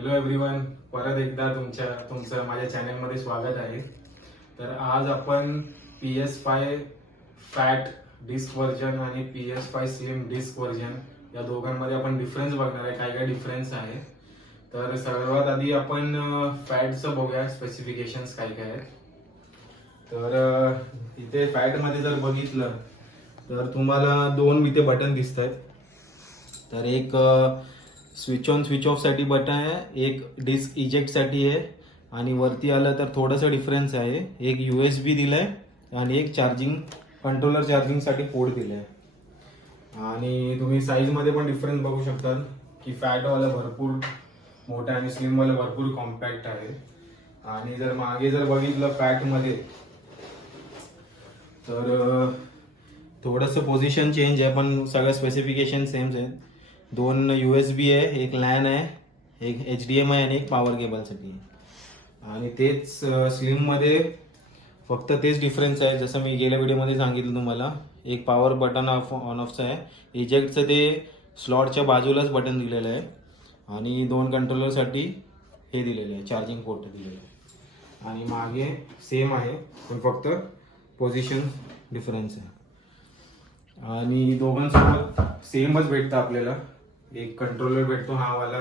Hello everyone, परत एकदा तुमचं माझ्या चॅनलमध्ये स्वागत आहे. तर आज आपण PS5 फॅट डिस्क व्हर्जन आणि PS5 स्लिम डिस्क व्हर्जन या दोघांमध्ये आपण डिफरन्स बघणार आहे. काय काय डिफरन्स आहे. तर सर्वात आधी आपण फॅटचं बघूया, स्पेसिफिकेशन्स काय काय आहेत. तर इथे फॅटमध्ये जर बघितलं तर तुम्हाला दोन इथे बटन दिसत आहेत. तर एक स्विच ऑन स्विच ऑफ साठी बटन आहे, एक डिस्क इजेक्ट साठी आहे. आणि वरती आलं तर थोडंसं डिफरन्स आहे, एक USB दिलाय आणि एक कंट्रोलर चार्जिंग साठी पोर्ट दिलाय. आणि तुम्ही साईज मध्ये पण डिफरन्स बघू शकतात की फॅट वाला भरपूर मोठा आणि स्लिम वाला भरपूर कॉम्पॅक्ट आहे. आणि जर मागे जर बघितलं फॅट मध्ये तर थोडंसं पोझिशन चेंज आहे, पण सगळं स्पेसिफिकेशन सेम्स आहेत. दोन USB आहे, एक लॅन आहे, एक HDMI आणि एक पॉवर केबलसाठी. आणि तेच स्लिममध्ये फक्त तेच डिफरन्स आहे, जसं मी गेल्या व्हिडिओमध्ये सांगितलं तुम्हाला. एक पॉवर बटन ऑन ऑफचं आहे, इजेक्टचं ते स्लॉटच्या बाजूलाच बटन दिलेलं आहे. आणि दोन कंट्रोलरसाठी हे दिलेलं आहे, चार्जिंग पोर्ट दिलेलं आहे. आणि मागे सेम आहे, पण फक्त पोझिशन डिफरन्स आहे. आणि दोघांसोबत सेमच भेटतं आपल्याला. एक कंट्रोलर भेटतो हा वाला,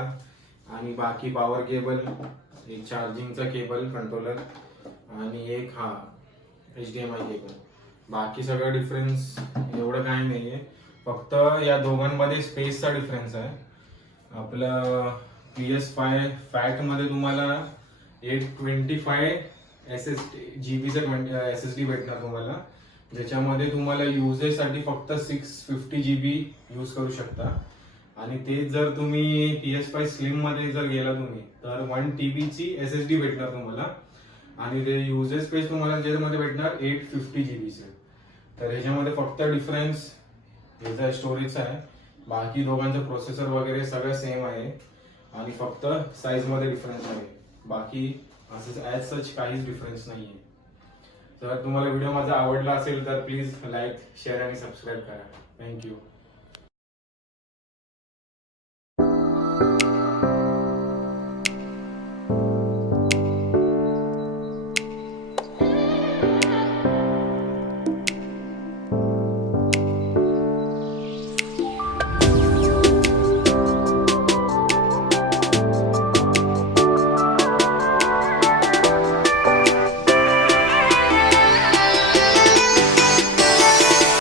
आणि बाकी पॉवर केबल, एक चार्जिंगचा केबल कंट्रोलर, आणि एक हा HDMI केबल. बाकी सगळं डिफरन्स एवढं काही नाही आहे, फक्त या दोघांमध्ये स्पेसचा डिफरन्स आहे. आपलं PS5 फॅटमध्ये तुम्हाला एक 25 GB SSD भेटणार तुम्हाला, ज्याच्यामध्ये तुम्हाला युजेससाठी फक्त 650 GB यूज करू शकता. आणि तेच जर तुम्ही PS5 स्लिम मध्ये जर गेला तुम्ही तर 1 TB ची SSD भेटणार तुम्हाला. आणि ते युजेस स्पेस तुम्हाला ज्याच्यामध्ये भेटणार 850 GB चे. तर ह्याच्यामध्ये फक्त डिफरन्स ह्याचा स्टोरेजचा आहे. बाकी दोघांचं प्रोसेसर वगैरे सगळं सेम आहे, आणि फक्त साईज मध्ये डिफरन्स आहे. बाकी असं ॲज सच काहीच डिफरन्स नाही आहे. जर तुम्हाला व्हिडिओ माझा आवडला असेल तर प्लीज लाईक, शेअर आणि सबस्क्राईब करा. थँक्यू.